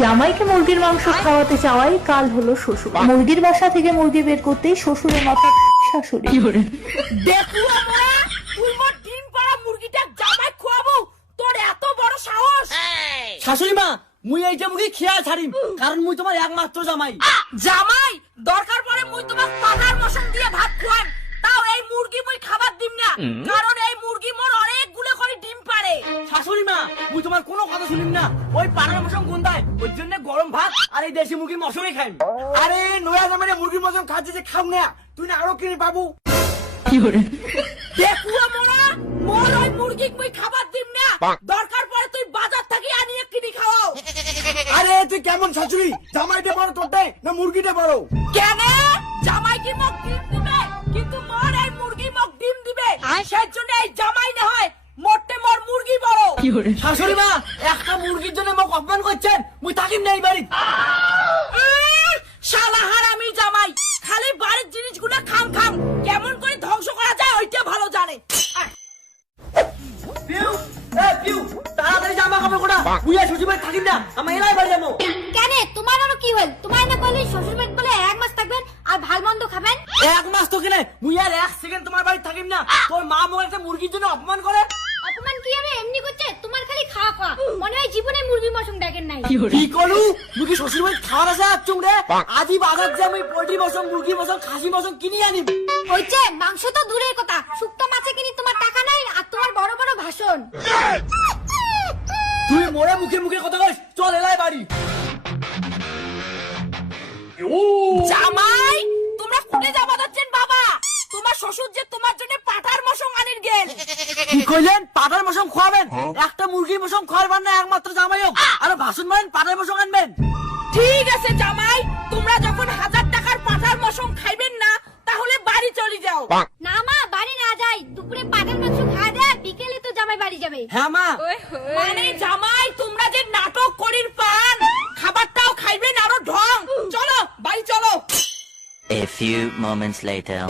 জামাইকে মুরগির মাংস খাওয়াতে চাওয়াই কাল হলো শ্বশুর। মুরগির বাসা থেকে মুরগি বের করতেই শ্বশুরের মাথা শাশুড়ি। দেখু আমরা তুই মোর ডিম পাড়া মুরগিটা জামাই খোয়াবো, তোর এত বড় সাহস? শাশুড়ি মা, মুই এইটা মুরগি খেয়া ছাড়িম, কারণ মুই তোমার একমাত্র জামাই। জামাই দরকার পড়ে মুই তোমাক পাঠার মশন দিয়ে ভাত খোয়াম, তাও এই মুরগি মুই খাবার দিম না, কারণ এই মুরগি মোর অনেকগুলো করে ডিম পাড়ে। শাশুড়ি মা, মুই তোমার কোনো কথা শুনিম না। ওই পাড়ার মশন গুন্দায়, ওর জন্য গরম ভাত আর এই দেশি মুরগির মশনই খাইম। আরে নয়া জামাইরে মুরগির মতন খাচ্ছে যে খাও না, তুই না আরো কিনে পাবো। দেখু আমরা মোর ওই মুরগি মুই খাবার দিম না, দরকার পড়ে তুই বাজার থেকে আনিয়ে কিনে খাওয়াও। আরে তুই কেমন শাশুড়ি? জামাইটা বড় তোরটাই না মুরগিটা বড়? কেন জামাই কি মোক ডিম দিবে, কিন্তু মোর এই মুরগি মোক ডিম দিবে, সেই জন্য এই জামাই না হয় মোটে মোর মুরগি বড়। শাশুড়ি মা, একটা মুরগির জন্য মোক অপমান করছেন, মুই থাকিম না এই বাড়ি। শালা হারামি জামাই, খালি বাড়ির জিনিসগুলো খাম খাম, কেমন করে ধ্বংস করা যায় ওইটা ভালো জানে। পিউ, এ পিউ, তাড়াতাড়ি জামা কাপড় কোটা, মুই আর শ্বশুর বাড়ি থাকিম না, আমি এলাই বাড়ি যাবো। কেন তোমার আরো কি হল? তোমার না কইলে শ্বশুর বাড়ি বলে এক মাস থাকবেন আর ভাল মন্দ খাবেন? এক মাস তো কিনে, মুই আর এক সেকেন্ড তোমার বাড়ি থাকিম না। তোর মা মোক একটা মুরগির জন্য অপমান করে। অপমান কি হবে? এমনি করছে, তোমার খালি খাওয়া খাওয়া, মনে হয় জীবনে মুরগি মশম দেখেন নাই। কি করু মুরগি শ্বশুর বাড়ি খাওয়ার আছে আচুং রে? আজই বাজার যে আমি পোল্ট্রি মশন, মুরগি মশন, খাসি মশন কিনি আনিম। হইছে মাংস তো দূরের কথা, শুক্তো মাছে কিনি তোমার টাকা নাই আর তোমার বড় বড় ভাষণ। তুই মোরে মুখে মুখে কথা কইস, চল এলাই বাড়ি। জামাই তোমরা কোটে যাবা যাচ্ছেন বাবা? তোমার শ্বশুর যে তোমার জন্য পাঠার মশং আনির গেল। কি কইলেন? পাটার মশন খাওয়াবেন? একটা মুরগির মশন খাওয়াবেন না একমাত্র জামাই হোক, আর ভাষণ মারেন পাটার মশন আনবেন? ঠিক আছে জামাই, তোমরা যখন 1000 টাকার পাঠার মশং খাইবেন না, তাহলে বাড়ি চলে যাও। না মা, বাড়ি না যাই, দুপুরে পাঠার মাংস খাওয়া দেয়, বিকেলে তো জামাই বাড়ি যাবে। হ্যাঁ মা। মানে জামাই তোমরা যে নাটক করির পান, খাবারটাও খাইবেন আরো ঢং। চলো বাড়ি চলো। A few moments later.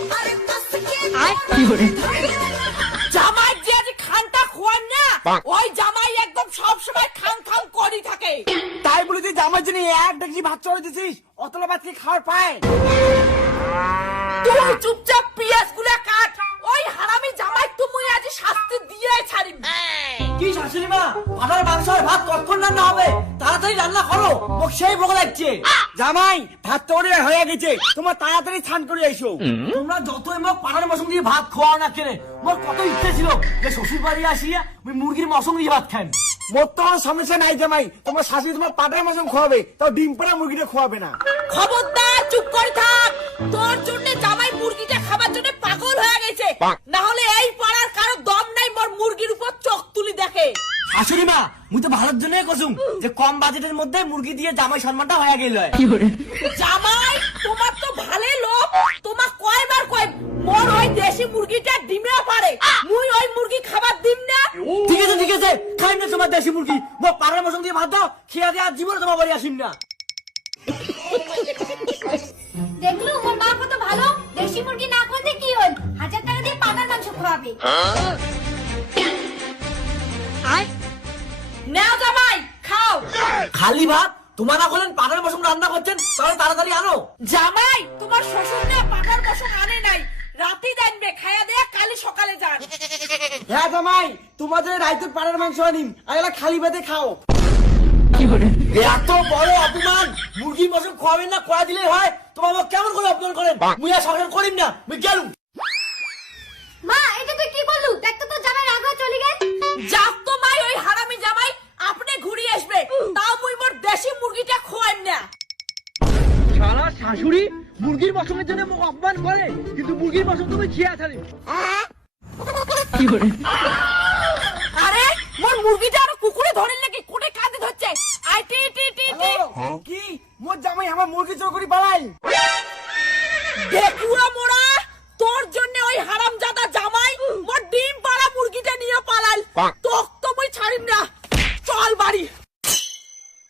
জামাই যে আজ খানটা খোয়ান না, ওই জামাই একদম সব সময় খান খান করি থাকে। তাই বলে তুই জামাই জন্য এক ডেকচি ভাত চড়ে দিছিস, অতলা ভাত কি খাওয়ার পায়? তুই চুপচাপ পিয়াজ গুলা কাট, ওই হারামি জামাই তুমি আজ শাস্তি দিয়ে ছাড়িম। কি শাশুড়ি মা, পাটার মাংস আর ভাত কখন রান্না হবে? তাড়াতাড়ি রান্না করো, মোক সেই ভোগ লাগছে। জামাই ভাত তো অনেক হয়ে গেছে, তোমার তাড়াতাড়ি স্নান করে এসো। তোমরা যতই মোক পাটার মশন দিয়ে ভাত খাওয়াও না কেন, মোর কত ইচ্ছে ছিল যে শ্বশুর বাড়ি আসিয়া আমি মুরগির মশন দিয়ে ভাত খাই। মোর তো কোনো সমস্যা নাই জামাই, তোমার শাশুড়ি তোমার পাটার মশন খাওয়াবে, তাও ডিম পাড়া মুরগিটা খাওয়াবে না। খবরদার চুপ করে থাক, তোর জন্য জামাই মুরগিটা খাবার জন্য পাগল হয়ে গেছে, না হলে এই পাড়ার কারো দম নাই মোর মুরগির উপর চোখ তুলি দেখে। শাশুড়ি মা, মুই তো ভালোর জন্যই কসুম যে কম বাজেটের মধ্যে মুরগি দিয়ে জামাই সম্মানটা হয়ে গেল। জামাই তোমার তো ভালো লোক, তোমার কয়বার কয় মোর ওই দেশি মুরগিটা ডিমেও পারে, মুই ওই মুরগি খাবার দিম না। ঠিক আছে ঠিক আছে, খাইম না তোমার দেশি মুরগি, মোক পাটার মশন দিয়ে ভাত দাও, খেয়ে দিয়ে আর জীবনে তোমার বাড়ি আসিম না। দেখলু ওর মা কত ভালো, দেশি মুরগি না খাওয়াতে কি হল, 1000 টাকা দিয়ে পাঠার মাংস খাওয়াবে। নাও জামাই খাও। খালি ভাত? তোমার না বলেন পাটার মশন রান্না করছেন, তাহলে তাড়াতাড়ি আনো। জামাই তোমার শ্বশুর না পাঠার বসং আনে নাই, রাতে জানবে, খায়া দেয়া কালি সকালে যান। হ্যাঁ জামাই, তোমাদের রাইতের পাড়ার মাংস আনিম, আর এলা খালি ভাতে খাও। এত বড় অপমান, মুরগির মশন খাওয়াবেন না, খোয়া দিলেই হয়? তোমার আমাকে কেমন করে অপমান করেন? মুই আর সংসার করিম না, মুই গেলুম। মা এটা তুই কি করলু? দেখ তো তোর জামাই রাগ হয়ে চলে গেল। যাক তো মাই ওই হারামি জামাই আপনি ঘুরি আসবে, তাও মুই মোর দেশি মুরগিটা খোয়াইম না। সারা শাশুড়ি মুরগির মশনের জন্য মোক অপমান করে, কিন্তু মুরগির মশন তুমি খেয়ে ছাড়ি। আরে মোর মুরগিটা আর কুকুরে ধরেন নাকি, কোটে কাঁদে ধরছে। আই টি টি টি টি। কি মোর জামাই আমার মুরগি চোর করে পালাই? দেখু